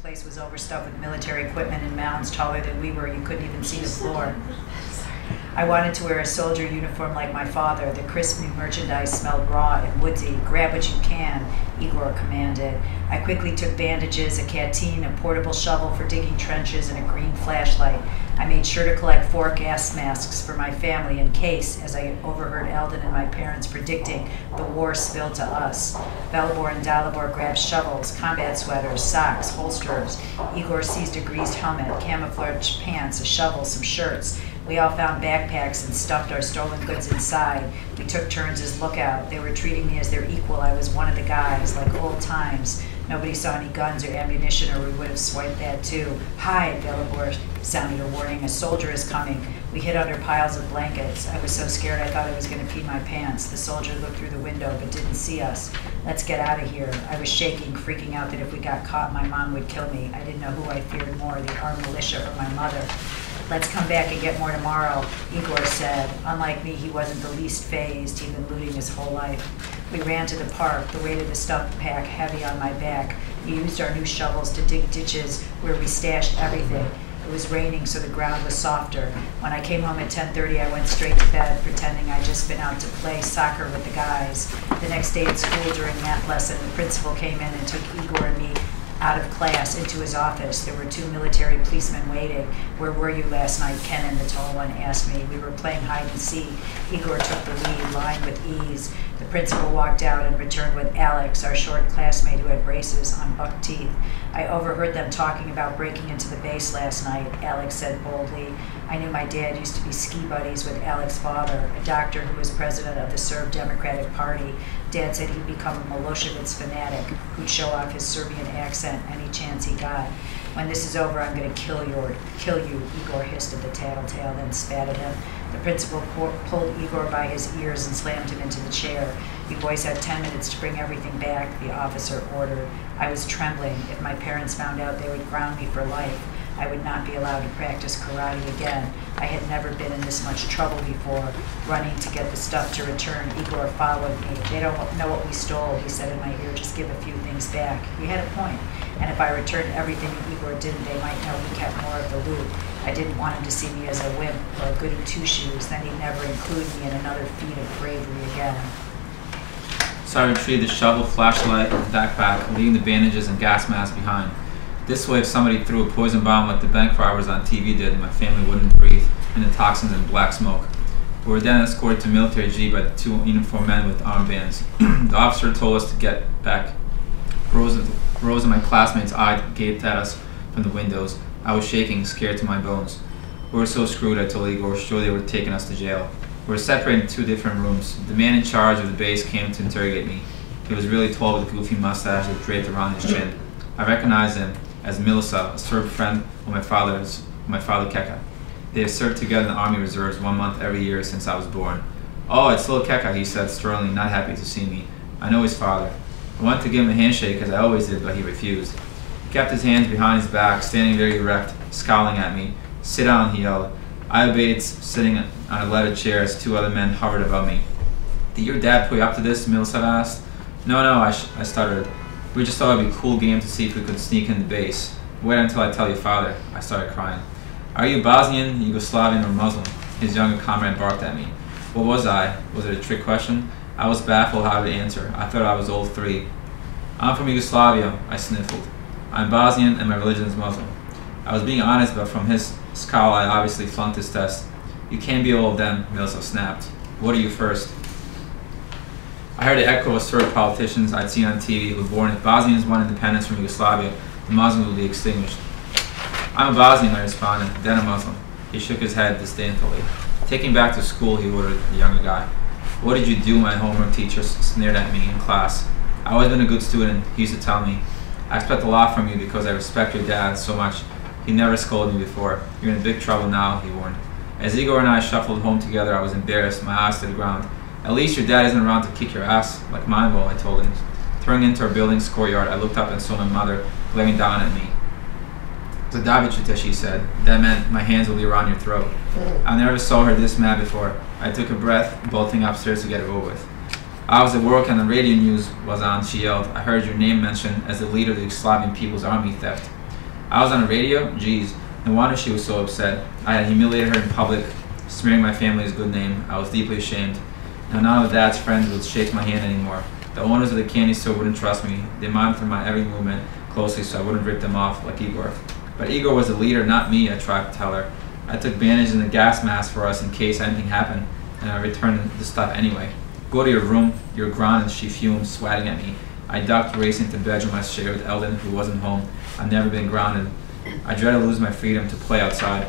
place was overstuffed with military equipment and mounds taller than we were. You couldn't even see the floor. I wanted to wear a soldier uniform like my father. The crisp new merchandise smelled raw and woodsy. Grab what you can, Igor commanded. I quickly took bandages, a canteen, a portable shovel for digging trenches, and a green flashlight. I made sure to collect 4 gas masks for my family in case, as I overheard Eldon and my parents predicting, the war spilled to us. Velibor and Dalibor grabbed shovels, combat sweaters, socks, holsters. Igor seized a greased helmet, camouflage pants, a shovel, some shirts. We all found backpacks and stuffed our stolen goods inside. We took turns as lookout. They were treating me as their equal. I was one of the guys, like old times. Nobody saw any guns or ammunition, or we would have swiped that too. Hide, Velibor sounded a warning. A soldier is coming. We hid under piles of blankets. I was so scared I thought I was going to pee my pants. The soldier looked through the window but didn't see us. Let's get out of here. I was shaking, freaking out that if we got caught, my mom would kill me. I didn't know who I feared more, the armed militia or my mother. Let's come back and get more tomorrow, Igor said. Unlike me, he wasn't the least phased. He'd been looting his whole life. We ran to the park, the weight of the stuff pack heavy on my back. We used our new shovels to dig ditches where we stashed everything. It was raining, so the ground was softer. When I came home at 10:30, I went straight to bed, pretending I'd just been out to play soccer with the guys. The next day at school during math lesson, the principal came in and took Igor and me out of class into his office. There were 2 military policemen waiting. Where were you last night? Kenan, the tall one, asked me. We were playing hide and seek. Igor took the lead, lying with ease. The principal walked out and returned with Alex, our short classmate who had braces on buck teeth. I overheard them talking about breaking into the base last night, Alex said boldly. I knew my dad used to be ski buddies with Alex's father, a doctor who was president of the Serb Democratic Party. Dad said he'd become a Milosevic fanatic who'd show off his Serbian accent any chance he got. When this is over, I'm going to kill you, Igor hissed at the tattletale, then spat at him. The principal pulled Igor by his ears and slammed him into the chair. You boys have 10 minutes to bring everything back, the officer ordered. I was trembling. If my parents found out, they would ground me for life. I would not be allowed to practice karate again. I had never been in this much trouble before. Running to get the stuff to return, Igor followed me. They don't know what we stole, he said in my ear. Just give a few things back. He had a point. And if I returned everything Igor didn't, they might know we kept more of the loot. I didn't want him to see me as a wimp or a goody two-shoes. Then he'd never include me in another feat of bravery again. So I retrieved the shovel, flashlight, and backpack, leaving the bandages and gas mask behind. This way, if somebody threw a poison bomb like the bank robbers on TV did, my family wouldn't breathe in the toxins and black smoke. We were then escorted to military G by the 2 uniformed men with armbands. The officer told us to get back. Rose and my classmates gaped at us from the windows. I was shaking, scared to my bones. We were so screwed, I told Igor. Sure, they were taking us to jail. We were separated in 2 different rooms. The man in charge of the base came to interrogate me. He was really tall with a goofy mustache that draped around his chin. I recognized him as Milisa, a Serb friend of my father Keka. They have served together in the Army Reserves 1 month every year since I was born. Oh, it's little Keka, he said sternly, not happy to see me. I know his father. I wanted to give him a handshake, as I always did, but he refused. He kept his hands behind his back, standing very erect, scowling at me. Sit down, he yelled. I obeyed, sitting on a leather chair as 2 other men hovered above me. Did your dad put you up to this? Milisa asked. No, I stuttered. We just thought it would be a cool game to see if we could sneak in the base. Wait until I tell your father. I started crying. Are you Bosnian, Yugoslavian, or Muslim? His younger comrade barked at me. What was I? Was it a trick question? I was baffled how to answer. I thought I was all 3. I'm from Yugoslavia, I sniffled. I'm Bosnian and my religion is Muslim. I was being honest, but from his scowl I obviously flunked his test. You can't be all of them, Milisa snapped. What are you first? I heard the echo of Serb politicians I'd seen on TV who warned if Bosnians want independence from Yugoslavia, the Muslims would be extinguished. I'm a Bosnian, I responded, then a Muslim. He shook his head disdainfully. Taking back to school, he ordered the younger guy. What did you do? My homeroom teacher sneered at me in class. I've always been a good student, he used to tell me. I expect a lot from you because I respect your dad so much. He never scolded me before. You're in big trouble now, he warned. As Igor and I shuffled home together, I was embarrassed, my eyes to the ground. At least your dad isn't around to kick your ass, like mine will, I told him. Turning into our building's courtyard, I looked up and saw my mother glaring down at me. Zadavichita, she said. That meant my hands will be around your throat. I never saw her this mad before. I took a breath, bolting upstairs to get it over with. I was at work and the radio news was on, she yelled. I heard your name mentioned as the leader of the Yugoslavian People's Army theft. I was on the radio? Geez, no wonder she was so upset. I had humiliated her in public, smearing my family's good name. I was deeply ashamed. Now none of Dad's friends would shake my hand anymore. The owners of the candy store wouldn't trust me. They monitored my every movement closely so I wouldn't rip them off like Igor. But Igor was the leader, not me, I tried to tell her. I took bandages and a gas mask for us in case anything happened, and I returned the stuff anyway. Go to your room, you're grounded, she fumed, swatting at me. I ducked, racing to the bedroom I shared with Eldon, who wasn't home. I've never been grounded. I dreaded to lose my freedom to play outside.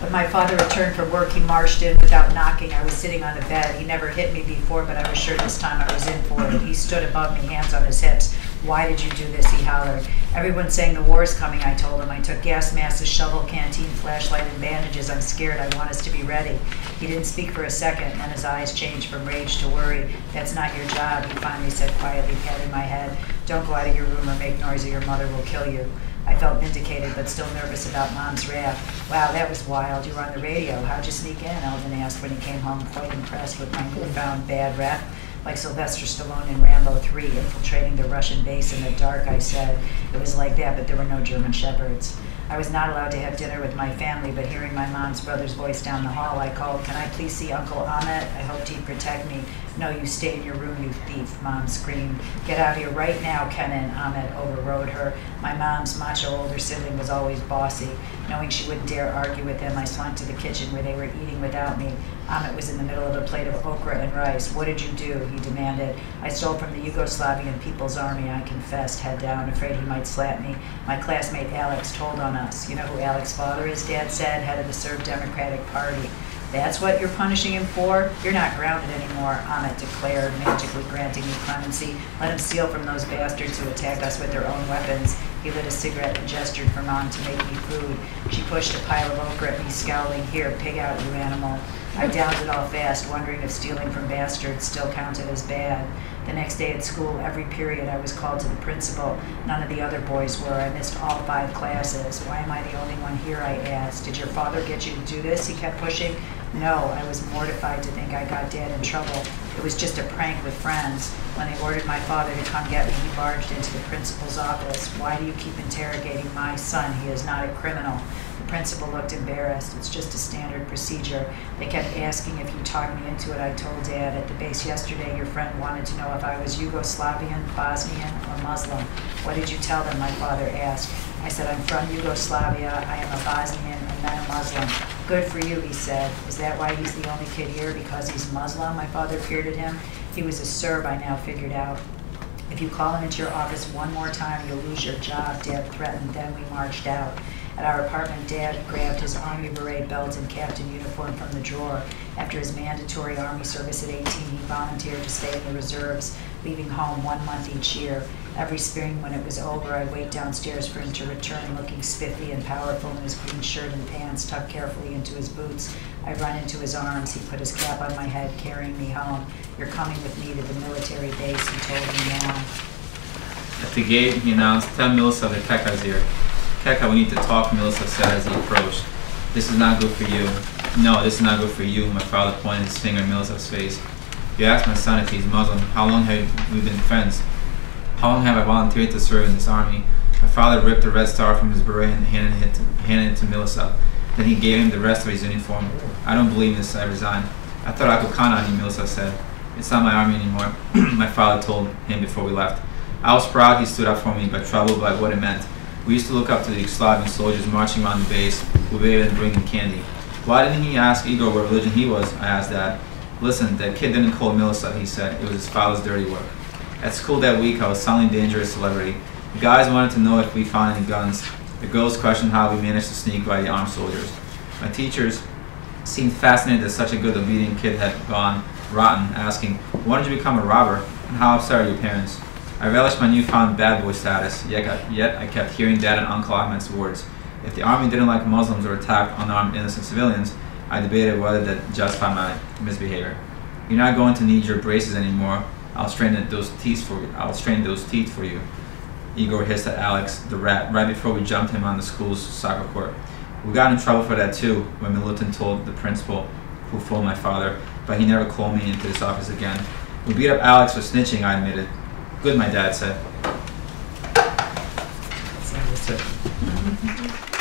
When my father returned from work, he marched in without knocking. I was sitting on the bed. He never hit me before, but I was sure this time I was in for it. He stood above me, hands on his hips. Why did you do this? He hollered. Everyone's saying the war's coming, I told him. I took gas masks, a shovel, canteen, flashlight, and bandages. I'm scared. I want us to be ready. He didn't speak for a second, and his eyes changed from rage to worry. That's not your job, he finally said quietly, patting my head. Don't go out of your room or make noise or your mother will kill you. I felt vindicated, but still nervous about Mom's wrath. Wow, that was wild. You were on the radio. How'd you sneak in? Eldon asked when he came home, quite impressed with my newfound bad rep. Like Sylvester Stallone in Rambo 3, infiltrating the Russian base in the dark, I said. It was like that, but there were no German shepherds. I was not allowed to have dinner with my family, but hearing my mom's brother's voice down the hall, I called, "Can I please see Uncle Ahmet?" I hoped he'd protect me. "No, you stay in your room, you thief," Mom screamed. "Get out here right now, Kenan," Ahmet overrode her. My mom's macho older sibling was always bossy. Knowing she wouldn't dare argue with him, I slunk to the kitchen where they were eating without me. Ahmet was in the middle of a plate of okra and rice. "What did you do?" he demanded. "I stole from the Yugoslavian People's Army," I confessed, head down, afraid he might slap me. "My classmate Alex told on us." "You know who Alex's father is?" Dad said, head of the Serb Democratic Party. "That's what you're punishing him for? You're not grounded anymore," Ahmet declared, magically granting me clemency. "Let him steal from those bastards who attack us with their own weapons." He lit a cigarette and gestured for Mom to make me food. She pushed a pile of okra at me, scowling. "Here, pig out, you animal." I downed it all fast, wondering if stealing from bastards still counted as bad. The next day at school, every period I was called to the principal. None of the other boys were. I missed all 5 classes. "Why am I the only one here?" I asked. "Did your father get you to do this?" he kept pushing. No, I was mortified to think I got Dad in trouble. It was just a prank with friends. When they ordered my father to come get me, he barged into the principal's office. "Why do you keep interrogating my son? He is not a criminal." The principal looked embarrassed. "It's just a standard procedure. They kept asking if you talked me into it." I told Dad, "At the base yesterday, your friend wanted to know if I was Yugoslavian, Bosnian, or Muslim." "What did you tell them?" my father asked. I said, "I'm from Yugoslavia, I am a Bosnian, and then a Muslim." "Good for you," he said. "Is that why he's the only kid here, because he's Muslim?" My father peered at him. He was a Serb, I now figured out. "If you call him into your office one more time, you'll lose your job," Dad threatened. Then we marched out. At our apartment, Dad grabbed his Army beret belt and captain uniform from the drawer. After his mandatory Army service at 18, he volunteered to stay in the reserves, leaving home 1 month each year. Every spring when it was over, I'd wait downstairs for him to return, looking spiffy and powerful in his green shirt and pants tucked carefully into his boots. I'd run into his arms. He put his cap on my head, carrying me home. "You're coming with me to the military base," he told me now. At the gate, he announced, "Tell Milissa that Keka's here." "Keka, we need to talk," Milissa said as he approached. "This is not good for you." "No, this is not good for you," my father pointed his finger at Melissa's face. "You asked my son if he's Muslim. How long have we been friends? How long have I volunteered to serve in this army?" My father ripped the red star from his beret and handed it to Melissa. Then he gave him the rest of his uniform. "I don't believe this," I resigned. "I thought I could count on you," Melissa said. "It's not my army anymore," my father told him before we left. I was proud he stood up for me, but troubled by what it meant. We used to look up to the Yugoslavian soldiers marching around the base, who waved and bringing candy. "Why didn't he ask Igor what religion he was?" I asked Dad. "Listen, that kid didn't call Melissa," he said. "It was his father's dirty work." At school that week, I was suddenly a dangerous celebrity. The guys wanted to know if we found any guns. The girls questioned how we managed to sneak by the armed soldiers. My teachers seemed fascinated that such a good, obedient kid had gone rotten, asking, "Why did you become a robber? And how upset are your parents?" I relished my newfound bad boy status, yet I kept hearing Dad and Uncle Ahmed's words. If the army didn't like Muslims or attacked unarmed innocent civilians, I debated whether that justified my misbehavior. "You're not going to need your braces anymore. I'll strain those teeth for you," Igor hissed at Alex, the rat, right before we jumped him on the school's soccer court. We got in trouble for that too, when Milutin told the principal, who fooled my father, but he never called me into his office again. "We beat up Alex for snitching," I admitted. "Good," my dad said. So this Sit.